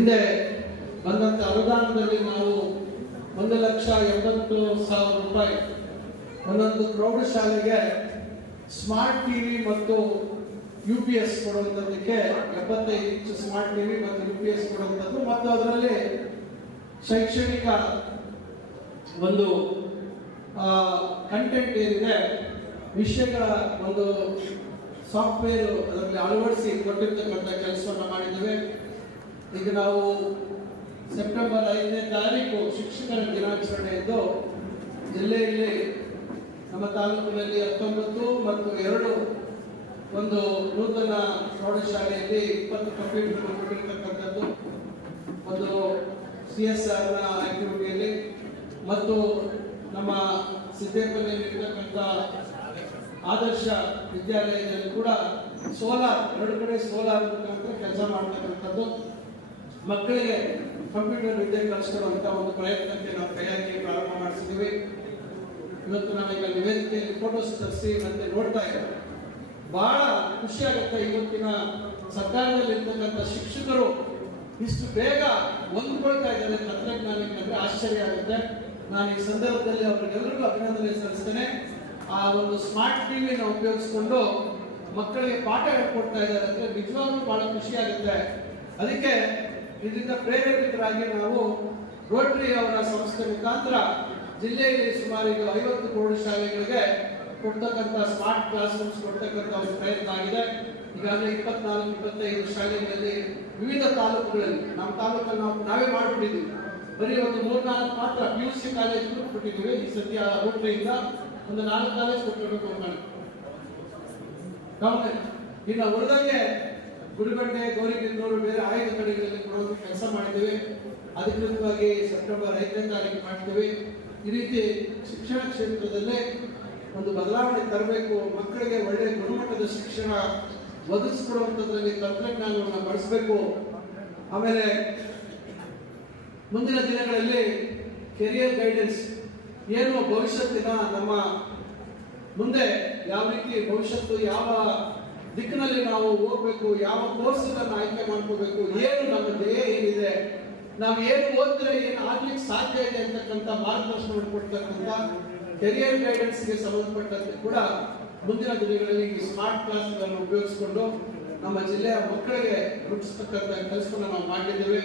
ಹಿಂದೆ ಬಂದಂತ ಅನುದಾನದಲ್ಲಿ ನಾವು ಒಂದು ಲಕ್ಷ ಎಂಬತ್ತು ಸಾವಿರ ರೂಪಾಯಿ ಒಂದೊಂದು ಪ್ರೌಢಶಾಲೆಗೆ ಸ್ಮಾರ್ಟ್ ಟಿವಿ ಮತ್ತು ಯು ಪಿ ಎಸ್ ಕೊಡುವಂಥದ್ದಕ್ಕೆ ಎಪ್ಪತ್ತೈದು ಇಂಚು ಸ್ಮಾರ್ಟ್ ಟಿವಿ ಮತ್ತು ಯು ಪಿ ಎಸ್ ಕೊಡುವಂಥದ್ದು ಮತ್ತು ಅದರಲ್ಲಿ ಶೈಕ್ಷಣಿಕ ಒಂದು ಕಂಟೆಂಟ್ ಏನಿದೆ, ವಿಷಯಗಳ ಒಂದು ಸಾಫ್ಟ್ವೇರ್ ಅದರಲ್ಲಿ ಅಳವಡಿಸಿ ಕೊಟ್ಟಿರ್ತಕ್ಕಂಥ ಕೆಲಸವನ್ನು ಮಾಡಿದ್ದೇವೆ. ಈಗ ನಾವು ಸೆಪ್ಟೆಂಬರ್ ಐದನೇ ತಾರೀಕು ಶಿಕ್ಷಕರ ದಿನಾಚರಣೆ ಎಂದು ಜಿಲ್ಲೆಯಲ್ಲಿ ನಮ್ಮ ತಾಲೂಕಿನಲ್ಲಿ ಹತ್ತೊಂಬತ್ತು ಮತ್ತು ಎರಡು ಒಂದು ನೂತನ ಪ್ರೌಢಶಾಲೆಯಲ್ಲಿ ಇಪ್ಪತ್ತು ಕಂಪ್ಯೂಟರ್ ಕೊಟ್ಟಿರ್ತಕ್ಕಂಥದ್ದು, ಒಂದು ಸಿ ಎಸ್ ಆರ್ನ ಆಕ್ಟಿವಿಟಿಯಲ್ಲಿ ಮತ್ತು ನಮ್ಮ ಸಿದ್ದೇಪಲ್ಲಿರ್ತಕ್ಕಂಥ ಆದರ್ಶ ವಿದ್ಯಾಲಯದಲ್ಲಿ ಕೂಡ ಸೋಲಾರ್, ಎರಡು ಕಡೆ ಸೋಲಾರ್ ಮುಖಾಂತರ ಕೆಲಸ ಮಾಡ್ತಕ್ಕಂಥದ್ದು. ಮಕ್ಕಳಿಗೆ ಕಂಪ್ಯೂಟರ್ ವಿದ್ಯೆ ಕಲಿಸ್ಕೊಡುವಂತ ಒಂದು ಪ್ರಯತ್ನಕ್ಕೆ ನಾವು ತಯಾರಿಕೆ ಪ್ರಾರಂಭ ಮಾಡಿಸಿದ್ದೀವಿ. ಇವತ್ತು ನಾವೀಗ ನಿವೇದಿಕೆಯಲ್ಲಿ ಫೋಟೋಸ್ ತರಿಸಿ ಮತ್ತೆ ನೋಡ್ತಾ ಇದ್ದಾರೆ ಬಹಳ ಖುಷಿ ಆಗುತ್ತೆ ಇವತ್ತಿನ ಸರ್ಕಾರದಲ್ಲಿ ಇರ್ತಕ್ಕಂಥ ಶಿಕ್ಷಕರು ಇಷ್ಟು ಬೇಗ ಹೊಂದ್ಕೊಳ್ತಾ ಇದ್ದಾರೆ ತಂತ್ರಜ್ಞಾನಕ್ಕೆ ಅಂದ್ರೆ ಆಶ್ಚರ್ಯ ಆಗುತ್ತೆ. ನಾನು ಈ ಸಂದರ್ಭದಲ್ಲಿ ಅವರಿಗೆಲ್ಲರಿಗೂ ಅಭಿನಂದನೆ ಸಲ್ಲಿಸ್ತೇನೆ. ಆ ಒಂದು ಸ್ಮಾರ್ಟ್ ಟಿವಿನ ಉಪಯೋಗಿಸ್ಕೊಂಡು ಮಕ್ಕಳಿಗೆ ಪಾಠ ಹೇಳ್ಕೊಡ್ತಾ ಇದ್ದಾರೆ ಅಂದ್ರೆ ನಿಜವಾಗ್ಲೂ ಬಹಳ ಖುಷಿ ಆಗುತ್ತೆ. ಅದಕ್ಕೆ ಇದರಿಂದ ಪ್ರೇರೇಪಿತರಾಗಿ ನಾವು ರೋಟರಿ ಅವರ ಸಂಸ್ಥೆ ಮುಖಾಂತರ ಜಿಲ್ಲೆಯಲ್ಲಿ ಸುಮಾರು ಈಗ ಐವತ್ತು ಪ್ರೌಢಶಾಲೆಗಳಿಗೆ ಕೊಡ್ತಕ್ಕಂಥ ಸ್ಮಾರ್ಟ್ ಕ್ಲಾಸ್ ರೂಮ್ಸ್ ಕೊಡ್ತಕ್ಕಂಥ ಒಂದು ಪ್ರಯತ್ನ ಆಗಿದೆ. ಈಗಾಗಲೇ ಇಪ್ಪತ್ನಾಲ್ಕು, ಇಪ್ಪತ್ತೈದು ಶಾಲೆಗಳಲ್ಲಿ ವಿವಿಧ ತಾಲೂಕುಗಳಲ್ಲಿ, ನಮ್ಮ ತಾಲೂಕಲ್ಲಿ ನಾವು ನಾವೇ ಮಾಡಿಬಿಟ್ಟಿದ್ದೀವಿ. ಬರೀ ಒಂದು ಮೂರ್ನಾಲ್ಕು ಮಾತ್ರ ಪಿ ಯು ಸಿ ಕಾಲೇಜ್ ಕೊಟ್ಟಿದ್ದೀವಿ. ಈ ಸದ್ಯ ರೋಟರಿಯಿಂದ ಒಂದು ನಾಲ್ಕು ಕಾಲೇಜ್ ಕೊಟ್ಟಿರಬೇಕು ಗಮನ ಇನ್ನು ಉಳಿದಂಗೆ ಗುಡಿಬಂಡೆ ಗೌರಿಬಿಂದೂರು ಬೇರೆ ಆಯ್ದ ಕಡೆಗಳಲ್ಲಿ ಕೆಲಸ ಅಧಿಕೃತವಾಗಿ ಸೆಪ್ಟೆಂಬರ್ ಐದನೇ ತಾರೀಕು ಮಾಡ್ತೇವೆ. ಈ ರೀತಿ ಶಿಕ್ಷಣ ಕ್ಷೇತ್ರದಲ್ಲೇ ಒಂದು ಬದಲಾವಣೆ ತರಬೇಕು. ಮಕ್ಕಳಿಗೆ ಒಳ್ಳೆ ಗುಣಮಟ್ಟದ ಶಿಕ್ಷಣ ಒದಗಿಸ್ಕೊಡುವಂಥದ್ರಲ್ಲಿ ತಂತ್ರಜ್ಞಾನವನ್ನು ಬಳಸಬೇಕು. ಆಮೇಲೆ ಮುಂದಿನ ದಿನಗಳಲ್ಲಿ ಕೆರಿಯರ್ ಗೈಡೆನ್ಸ್ ಏನು ಭವಿಷ್ಯತ್ತಿನ ನಮ್ಮ ಮುಂದೆ ಯಾವ ರೀತಿ ಭವಿಷ್ಯತ್ತು, ಯಾವ ದಿಕ್ಕಿನಲ್ಲಿ ನಾವು ಹೋಗ್ಬೇಕು, ಯಾವ ಕೋರ್ಸ್ ಆಯ್ಕೆ ಮಾಡ್ಕೋಬೇಕು, ಏನು ನಮ್ಮ ಧ್ಯೇಯ ಏನಿದೆ, ನಾವು ಏನು ಓದಿದ್ರೆ ಏನು ಆಗ್ಲಿಕ್ಕೆ ಸಾಧ್ಯ ಇದೆ ಅಂತಕ್ಕಂಥ ಮಾರ್ಗದರ್ಶನ ಕೊಡ್ತಕ್ಕಂಥ ಕೆರಿಯರ್ ಗೈಡೆನ್ಸ್ಗೆ ಸಂಬಂಧಪಟ್ಟಂತೆ ಕೂಡ ಮುಂದಿನ ದಿನಗಳಲ್ಲಿ ಈ ಸ್ಮಾರ್ಟ್ ಕ್ಲಾಸ್ಗಳನ್ನು ಉಪಯೋಗಿಸಿಕೊಂಡು ನಮ್ಮ ಜಿಲ್ಲೆಯ ಮಕ್ಕಳಿಗೆ ರೂಪಿಸ್ತಕ್ಕಂಥ ಕೆಲಸವನ್ನು ನಾವು ಮಾಡಿದ್ದೇವೆ.